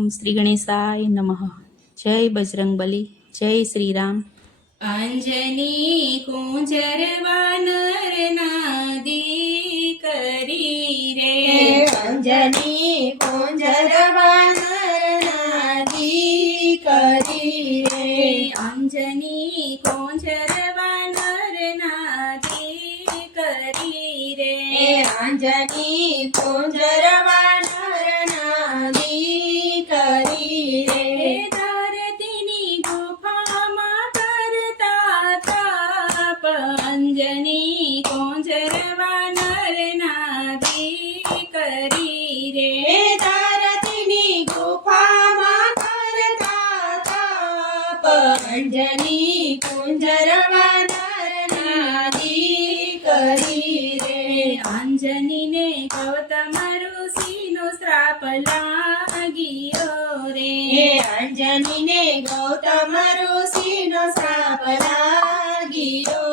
ओम श्री गणेशाय नमः। जय बजरंग बली जय श्री राम। अंजनी कुंजर वानर नादी करी रे। अंजनी कुंजर वानर नादी करी रे। अंजनी कुंजर वानर नादी करी रे। अंजनी कुंजर वानर अंजनी कुंजरवनादी करी रे अंजनी ने गौतम सीनो श्राप लागियो रे अंजनी ने गौतमरु सीनो श्राप लागियो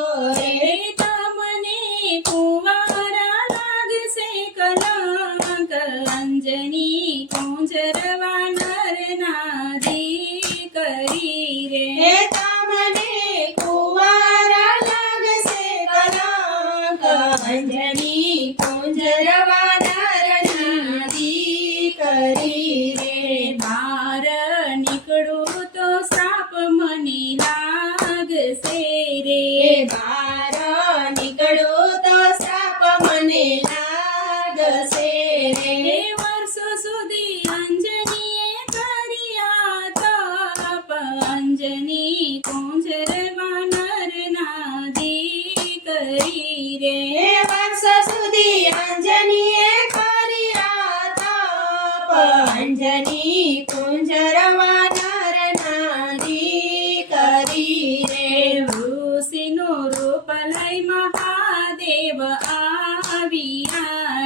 પાંજની કુંજરમાં નર નાદી કરી રે. ઋષિનું રૂપ લઈ મહાદેવ આવી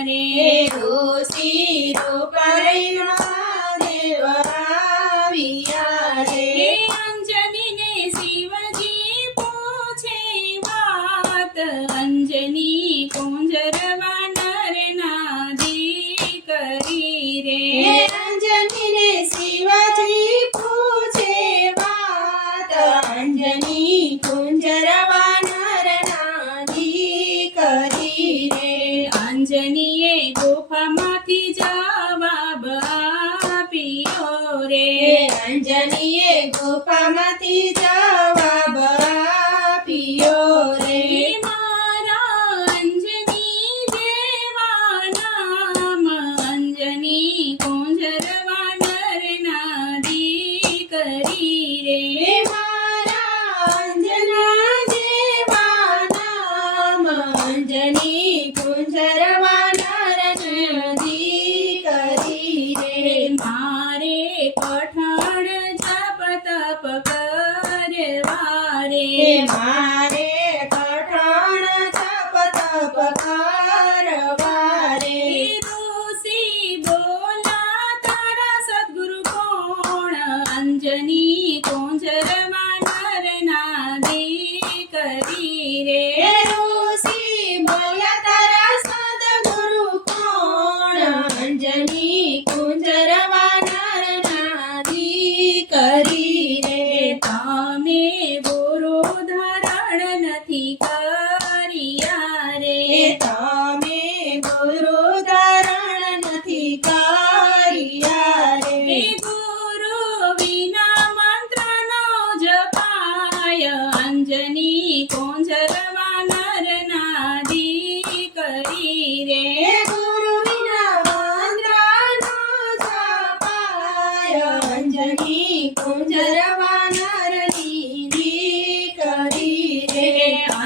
રે. ઋષિ, રૂપ લઈ Opa, 咩马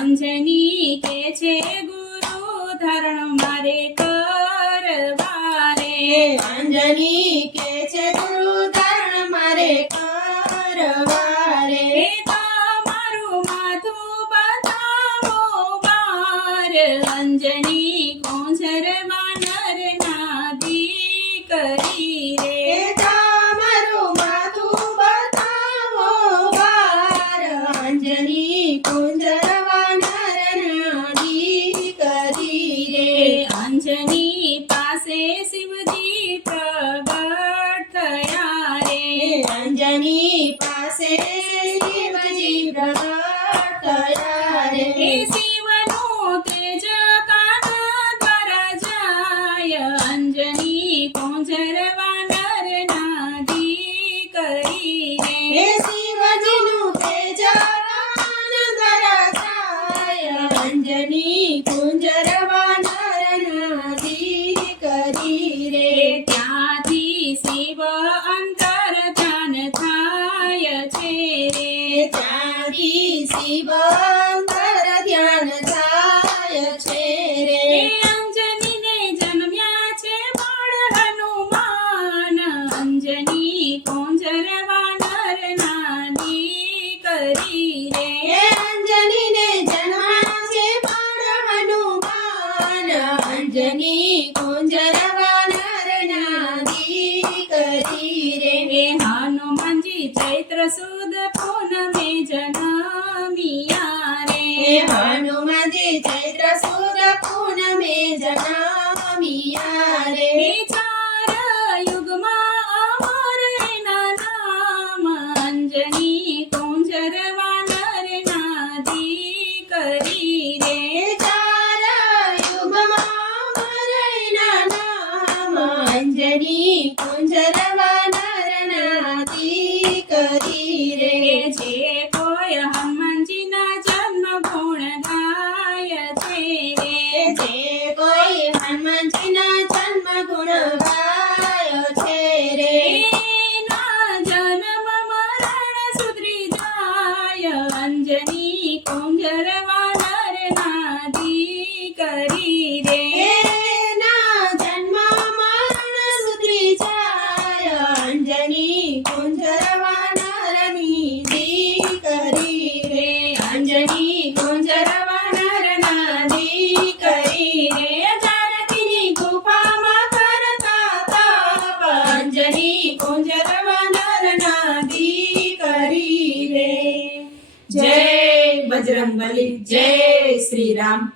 અંજની કે છે ગુરુ ધરણ મારે કરવારે. અંજની કે છે ગુરુ ધરણ મારે કરવારે. તમારું માથું બતાવો બાર. અંજની કોંજર વાનર ના દીકરી રે. તમારું માથું બતાવો બાર. અંજની કોંજર ચાંદી શિવા traçuda por जनी कुंजर कुंजरवा नादी करी रे जय बजरंग बली जय श्री राम